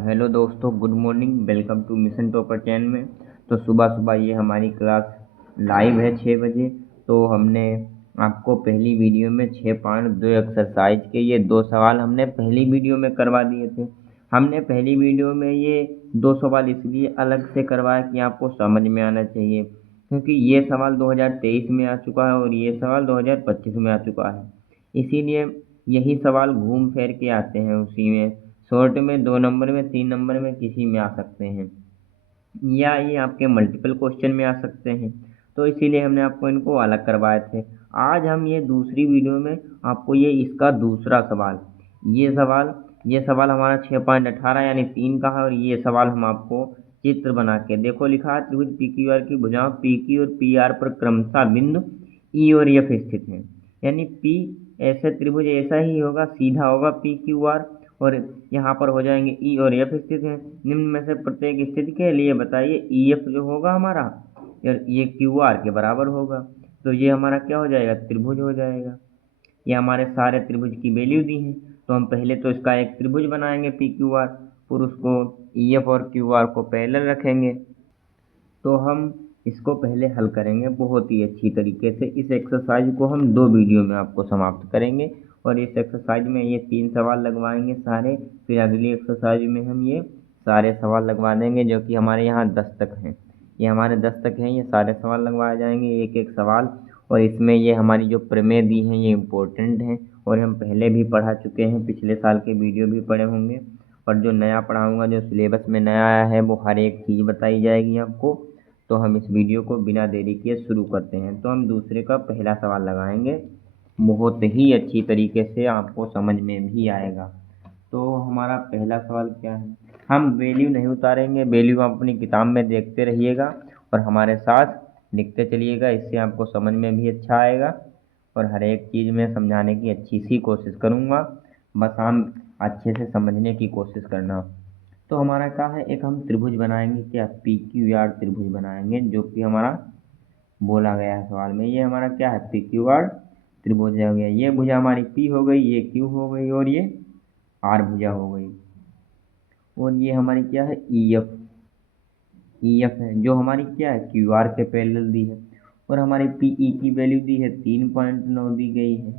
Hello दोस्तों, good morning. Welcome to mission topper channel में। तो सुबह सुबह ये हमारी क्लास लाइव है 6 बजे। तो हमने आपको पहली वीडियो में 6.2 एक्सरसाइज के ये 2 सवाल हमने पहली वीडियो में करवा दिए थे। हमने पहली वीडियो में ये 2 सवाल इसलिए अलग से करवाया कि आपको समझ में आना चाहिए, क्योंकि ये सवाल 2023 में आ चुका है और ये सवाल 2025 में आ चुका है। इसीलिए यही सवाल घूम फिर के आते हैं उसी में। शॉर्ट में 2 नंबर में, 3 नंबर में, किसी में आ सकते हैं, या ये आपके मल्टीपल क्वेश्चन में आ सकते हैं। तो इसीलिए हमने आपको इनको अलग करवाए थे। आज हम ये दूसरी वीडियो में आपको ये इसका दूसरा सवाल, ये सवाल हमारा 6.18 यानी 3 का है। और ये सवाल हम आपको चित्र बना के, देखो लिखा है त्रिभुज पी क्यू आर की भुजाओं पी क्यू और पी आर पर क्रमशः बिंदु ई और एफ स्थित हैं। यानी पी ऐसे त्रिभुज ऐसा ही होगा, सीधा होगा पी क्यू आर, और यहाँ पर हो जाएंगे ई और एफ स्थित हैं। निम्न में से प्रत्येक स्थिति के लिए बताइए ई एफ जो होगा हमारा, और ये क्यू आर के बराबर होगा। तो ये हमारा क्या हो जाएगा, त्रिभुज हो जाएगा। ये हमारे सारे त्रिभुज की वैल्यू दी हैं। तो हम पहले तो इसका एक त्रिभुज बनाएंगे पी क्यू आर, फिर उसको ई एफ और क्यू आर को पैरेलल रखेंगे। तो हम इसको पहले हल करेंगे बहुत ही अच्छी तरीके से। इस एक्सरसाइज को हम 2 वीडियो में आपको समाप्त करेंगे, और इस एक्सरसाइज में ये 3 सवाल लगवाएंगे सारे। फिर अगली एक्सरसाइज में हम ये सारे सवाल लगवा देंगे, जो कि हमारे यहाँ 10 तक हैं। ये हमारे 10 तक हैं, ये सारे सवाल लगवाए जाएंगे, एक एक सवाल। और इसमें ये हमारी जो प्रमेय दी हैं ये इम्पोर्टेंट हैं, और हम पहले भी पढ़ा चुके हैं, पिछले साल के वीडियो भी पढ़े होंगे। और जो नया पढ़ाऊँगा, जो सिलेबस में नया आया है, वो हर एक चीज़ बताई जाएगी आपको। तो हम इस वीडियो को बिना देरी किए शुरू करते हैं। तो हम दूसरे का पहला सवाल लगाएंगे, बहुत ही अच्छी तरीके से आपको समझ में भी आएगा। तो हमारा पहला सवाल क्या है, हम वैल्यू नहीं उतारेंगे, वैल्यू आप अपनी किताब में देखते रहिएगा और हमारे साथ लिखते चलिएगा। इससे आपको समझ में भी अच्छा आएगा, और हर एक चीज़ में समझाने की अच्छी सी कोशिश करूँगा। बस हम अच्छे से समझने की कोशिश करना। तो हमारा क्या है, एक हम त्रिभुज बनाएंगे, क्या पी क्यू आर त्रिभुज बनाएंगे, जो कि हमारा बोला गया है सवाल में। ये हमारा क्या है, पी क्यू आर त्रिभुज हो गया। ये भुजा हमारी पी हो गई, ये क्यू हो गई, और ये आर भुजा हो गई। और ये हमारी क्या है, ई एफ है, जो हमारी क्या है, क्यू आर के पैरेलल दी है। और हमारी पी ई की वैल्यू दी है 3.9 दी गई है,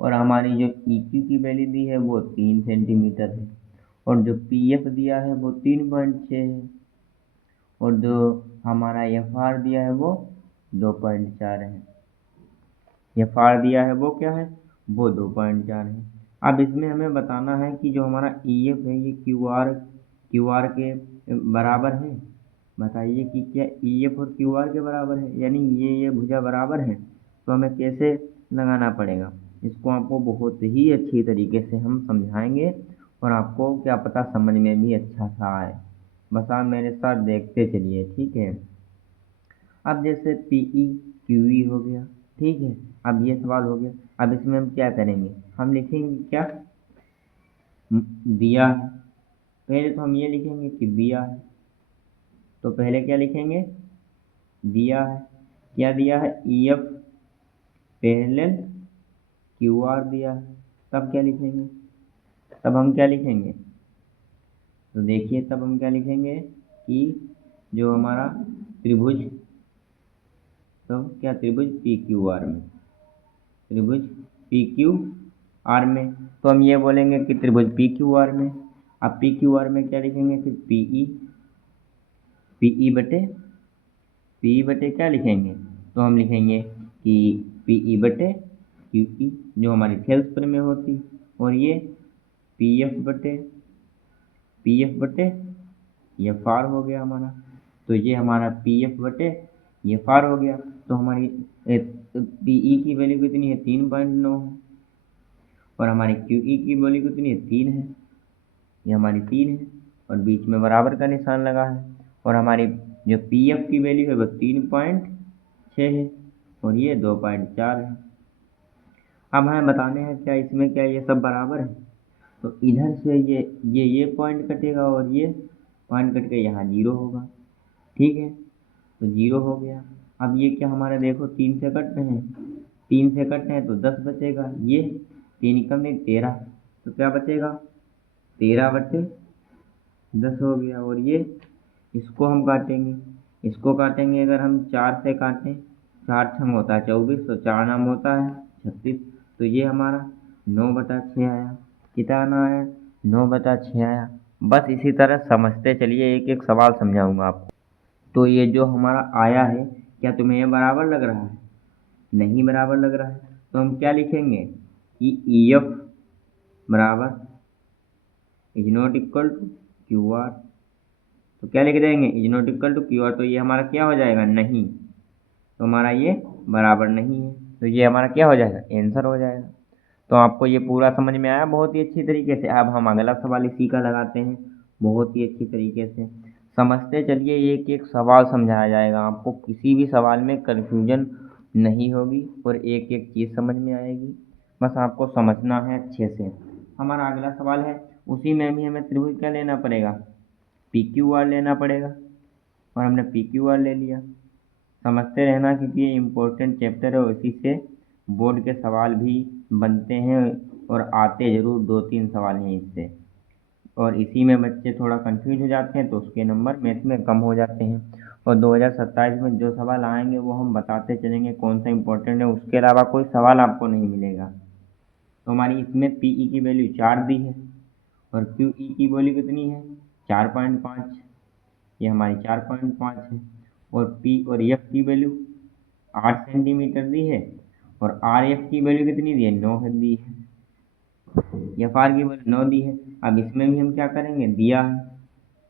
और हमारी जो ई क्यू की वैल्यू दी है वो 3 सेंटीमीटर है, और जो पी एफ दिया है वो 3.6 है, और जो हमारा एफ आर दिया है वो 2.4 है। एफ आर दिया है वो क्या है, वो 2.4 है। अब इसमें हमें बताना है कि जो हमारा ई एफ है ये क्यू आर के बराबर है। बताइए कि क्या ई एफ और क्यू आर के बराबर है, यानी ये भुजा बराबर है। तो हमें कैसे लगाना पड़ेगा, इसको आपको बहुत ही अच्छी तरीके से हम समझाएंगे, और आपको क्या पता समझ में भी अच्छा सा आए। बस आप मेरे साथ देखते चलिए, ठीक है। अब जैसे पी ई क्यू ई हो गया, ठीक है। अब ये सवाल हो गया। अब इसमें हम क्या करेंगे, हम लिखेंगे क्या, दिया है। पहले तो हम ये लिखेंगे कि दिया है। तो पहले क्या लिखेंगे, दिया है। क्या दिया है, E F parallel Q R दिया है। तब क्या लिखेंगे, तब हम क्या लिखेंगे, तो देखिए तब हम क्या लिखेंगे कि जो हमारा त्रिभुज, तो क्या त्रिभुज पी क्यू आर में, त्रिभुज पी क्यू आर में। तो हम ये बोलेंगे कि त्रिभुज पी क्यू आर में। अब पी क्यू आर में क्या लिखेंगे, फिर पी ई बटे क्या लिखेंगे, तो हम लिखेंगे कि पी ई बटे क्यू ई, जो हमारी थेल्स प्रमेय होती। और ये पी एफ बटे एफ आर हो गया हमारा। तो ये हमारा पी एफ बटे एफ आर हो गया। तो हमारी पी ई की वैल्यू कितनी है, 3.9 है, और हमारी क्यू ई की वैल्यू कितनी है, 3 है। ये हमारी 3 है, और बीच में बराबर का निशान लगा है। और हमारी जो पी एफ की वैल्यू है वो 3.6 है, और ये 2.4 है। अब हमें बताने हैं क्या इसमें क्या ये सब बराबर है। तो इधर से ये पॉइंट कटेगा, और ये पॉइंट कट के यहाँ 0 होगा, ठीक है। तो 0 हो गया। अब ये क्या हमारा, देखो 3 से कट रहे हैं, 3 से कट रहे हैं तो 10 बचेगा। ये 3 कम नहीं 13, तो क्या बचेगा, 13 बटे 10 हो गया। और ये इसको हम काटेंगे, इसको काटेंगे अगर हम 4 से काटें, 4 छंग होता है 24, तो 4 नाम होता है 36। तो ये हमारा 9/6 आया। कितना आया? 9/6 आया। बस इसी तरह समझते चलिए, एक एक सवाल समझाऊंगा आपको। तो ये जो हमारा आया है, क्या तुम्हें ये बराबर लग रहा है? नहीं बराबर लग रहा है, तो हम क्या लिखेंगे कि EF बराबर is not equal to QR। तो क्या लिख देंगे? Is not equal to QR। तो ये हमारा क्या हो जाएगा? नहीं। तो हमारा ये बराबर नहीं है, तो ये हमारा क्या हो जाएगा? आंसर हो जाएगा। तो आपको ये पूरा समझ में आया बहुत ही अच्छी तरीके से। अब हम अगला सवाल इसी का लगाते हैं बहुत ही अच्छी तरीके से। समझते चलिए, एक एक सवाल समझाया जाएगा आपको, किसी भी सवाल में कन्फ्यूजन नहीं होगी और एक एक चीज़ समझ में आएगी। बस आपको समझना है अच्छे से। हमारा अगला सवाल है, उसी में भी हमें त्रिभुज क्या लेना पड़ेगा? PQR लेना पड़ेगा। और हमने PQR ले लिया। समझते रहना, क्योंकि ये इम्पोर्टेंट चैप्टर है और इसी से बोर्ड के सवाल भी बनते हैं और आते ज़रूर 2-3 सवाल हैं इससे। और इसी में बच्चे थोड़ा कंफ्यूज हो जाते हैं, तो उसके नंबर मैथ में कम हो जाते हैं। और 2027 में जो सवाल आएंगे वो हम बताते चलेंगे कौन सा इम्पोर्टेंट है, उसके अलावा कोई सवाल आपको नहीं मिलेगा। तो हमारी इसमें PE की वैल्यू 4 दी है और QE की वैल्यू कितनी है? 4.5। ये हमारी 4.5 है। और P और F की वैल्यू 8 सेंटीमीटर दी है और RF की वैल्यू कितनी दी है? 9 दी है। FR की वैल्यू 9 दी है। अब इसमें भी हम क्या करेंगे? दिया है,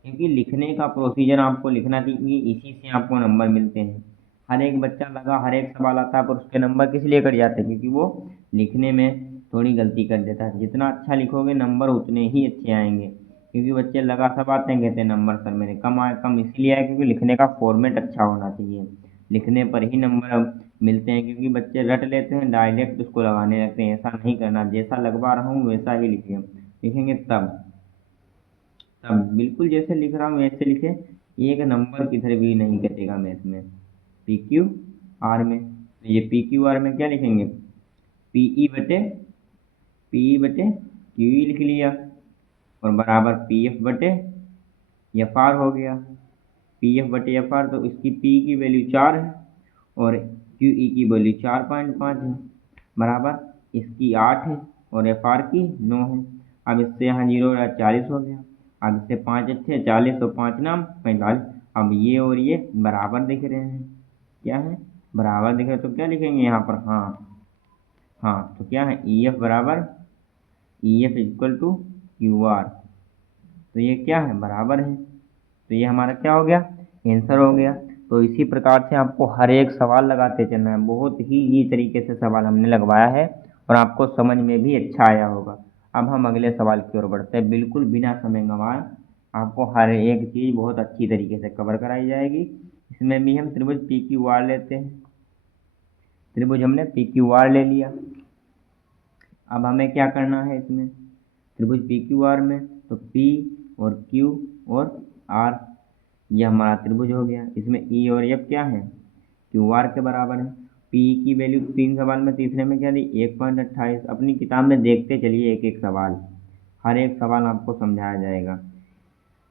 क्योंकि लिखने का प्रोसीजर आपको लिखना चाहिए, इसी से आपको नंबर मिलते हैं। हर एक बच्चा लगा, हर एक सवाल आता है, पर उसके नंबर किस लिए कट जाते हैं? क्योंकि वो लिखने में थोड़ी गलती कर देता है। जितना अच्छा लिखोगे नंबर उतने ही अच्छे आएंगे। क्योंकि बच्चे लगा सब आते हैं, कहते हैं नंबर सर मेरे कम आए। कम इसलिए आए क्योंकि लिखने का फॉर्मेट अच्छा होना चाहिए, लिखने पर ही नंबर मिलते हैं। क्योंकि बच्चे रट लेते हैं, डायरेक्ट उसको लगाने लगते हैं। ऐसा नहीं करना, जैसा लगवा रहा हूँ वैसा ही लिखेंगे तब तब बिल्कुल जैसे लिख रहा हूँ वैसे लिखे। एक नंबर किधर भी नहीं कटेगा मैथ में। PQR में, तो ये PQR में क्या लिखेंगे? PE बटे QE लिख लिया और बराबर PF/FR हो गया। PF/FR, तो इसकी P की वैल्यू 4 है और QE की वैल्यू 4.5 है, बराबर इसकी 8 है और FR की 9 है। अब इससे यहाँ 0 40 हो गया। अब इससे 5 अच्छे 40 और 5 नाम 45। अब ये और ये बराबर दिख रहे हैं। क्या है? बराबर दिख रहे हैं। तो क्या लिखेंगे यहाँ पर? हाँ, तो क्या है? EF बराबर EF इक्वल टू QR। तो ये क्या है? बराबर है। तो ये हमारा क्या हो गया? आंसर हो गया। तो इसी प्रकार से आपको हर एक सवाल लगाते चलना है। बहुत ही तरीके से सवाल हमने लगवाया है और आपको समझ में भी अच्छा आया होगा। अब हम अगले सवाल की ओर बढ़ते हैं, बिल्कुल बिना समय गंवाए। आपको हर एक चीज़ बहुत अच्छी तरीके से कवर कराई जाएगी। इसमें भी हम त्रिभुज PQR लेते हैं। त्रिभुज हमने PQR ले लिया। अब हमें क्या करना है इसमें? त्रिभुज PQR में तो P और Q और R, ये हमारा त्रिभुज हो गया। इसमें E और F क्या है? QR के बराबर है। P की वैल्यू 3 सवाल में, तीसरे में क्या दी? 1.28। अपनी किताब में देखते चलिए एक एक सवाल, हर एक सवाल आपको समझाया जाएगा।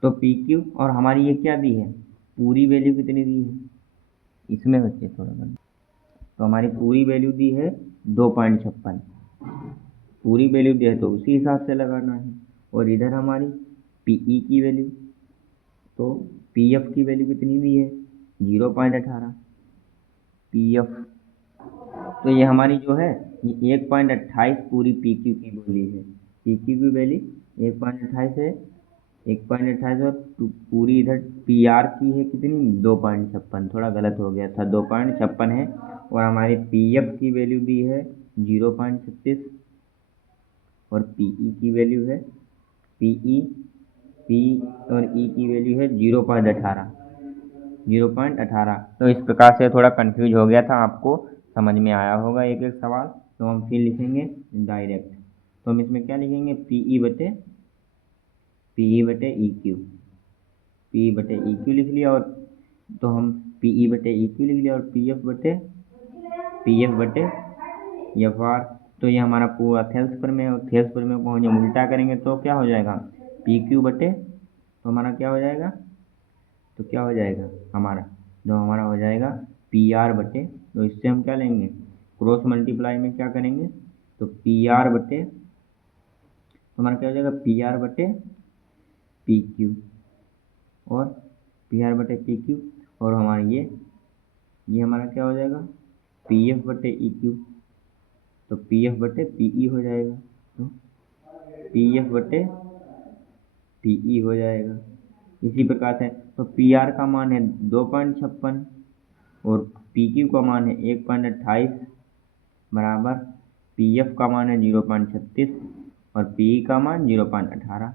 तो PQ और हमारी ये क्या दी है? पूरी वैल्यू कितनी दी है? इसमें बच्चे थोड़ा बना, तो हमारी पूरी वैल्यू दी है 2.56। पूरी वैल्यू दी है तो उसी हिसाब से लगाना है। और इधर हमारी PE की वैल्यू, तो PF की वैल्यू कितनी दी है? 0.18। PF, तो ये हमारी जो है ये 1.28 पूरी PQ की वैल्यू है। PQ की वैल्यू 1.28 है, 1.28। और पूरी इधर PR की है कितनी? 2.56। थोड़ा गलत हो गया था, 2.56 है। और हमारी PF की वैल्यू दी है 0.36 और PE की वैल्यू है P और E की वैल्यू है 0.18। 0.18। तो इस प्रकार से थोड़ा कंफ्यूज हो गया था, आपको समझ में आया होगा एक एक सवाल। तो हम फिर लिखेंगे डायरेक्ट। तो हम इसमें क्या लिखेंगे? PE/EQ। PE/EQ लिख लिया। और तो हम PE/EQ लिख लिया और PF/FR। तो ये हमारा पूरा थेल्स पर में, और थेल्स पर में को जब उल्टा करेंगे तो क्या हो जाएगा? PQ/FR तो हमारा क्या हो जाएगा, तो क्या हो जाएगा हमारा, जो हमारा हो जाएगा पी आर बटे, तो इससे हम क्या लेंगे, क्रॉस मल्टीप्लाई में क्या करेंगे, तो पी आर बटे, तो हमारा क्या हो जाएगा पी आर बटे पी क्यू, और पी आर बटे पी क्यू, और हमारा ये हमारा क्या हो जाएगा पी एफ बटे ई क्यू, तो पी एफ बटे पी ई हो जाएगा, तो पी एफ बटे पी ई हो जाएगा। इसी प्रकार से तो पी आर का मान है 2.56 और पी क्यू का मान है 1.28 बराबर पी एफ का मान है 0.36 और पी ई का मान 0.18।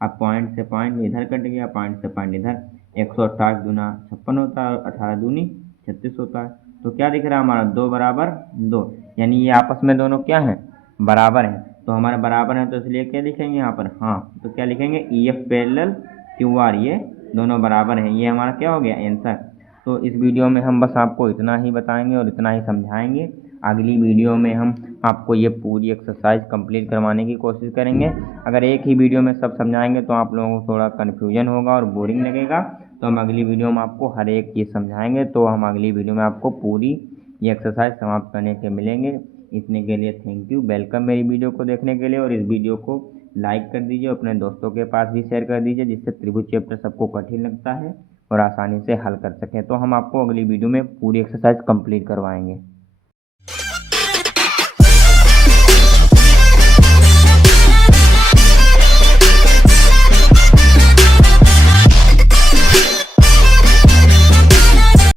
अब पॉइंट से पॉइंट इधर कट गया, पॉइंट से पॉइंट इधर, 128 दूना 56 होता है और 18 दूनी 36 होता है। तो क्या दिख रहा है हमारा 2 बराबर 2, यानी ये आपस में दोनों क्या हैं, बराबर हैं। तो हमारे बराबर हैं तो इसलिए क्या लिखेंगे यहाँ पर, हाँ तो क्या लिखेंगे E F parallel Q R, ये दोनों बराबर हैं, ये हमारा क्या हो गया आंसर। तो इस वीडियो में हम बस आपको इतना ही बताएंगे और इतना ही समझाएंगे। अगली वीडियो में हम आपको ये पूरी एक्सरसाइज कंप्लीट करवाने की कोशिश करेंगे। अगर एक ही वीडियो में सब समझाएंगे तो आप लोगों को थोड़ा कन्फ्यूजन होगा और बोरिंग लगेगा, तो हम अगली वीडियो में आपको हर एक चीज़ समझाएंगे। तो हम अगली वीडियो में आपको पूरी ये एक्सरसाइज समाप्त करने के मिलेंगे। इतने के लिए थैंक यू, वेलकम मेरी वीडियो को देखने के लिए। और इस वीडियो को लाइक कर दीजिए, अपने दोस्तों के पास भी शेयर कर दीजिए, जिससे त्रिभुज चैप्टर सबको कठिन लगता है और आसानी से हल कर सकें। तो हम आपको अगली वीडियो में पूरी एक्सरसाइज कंप्लीट करवाएंगे।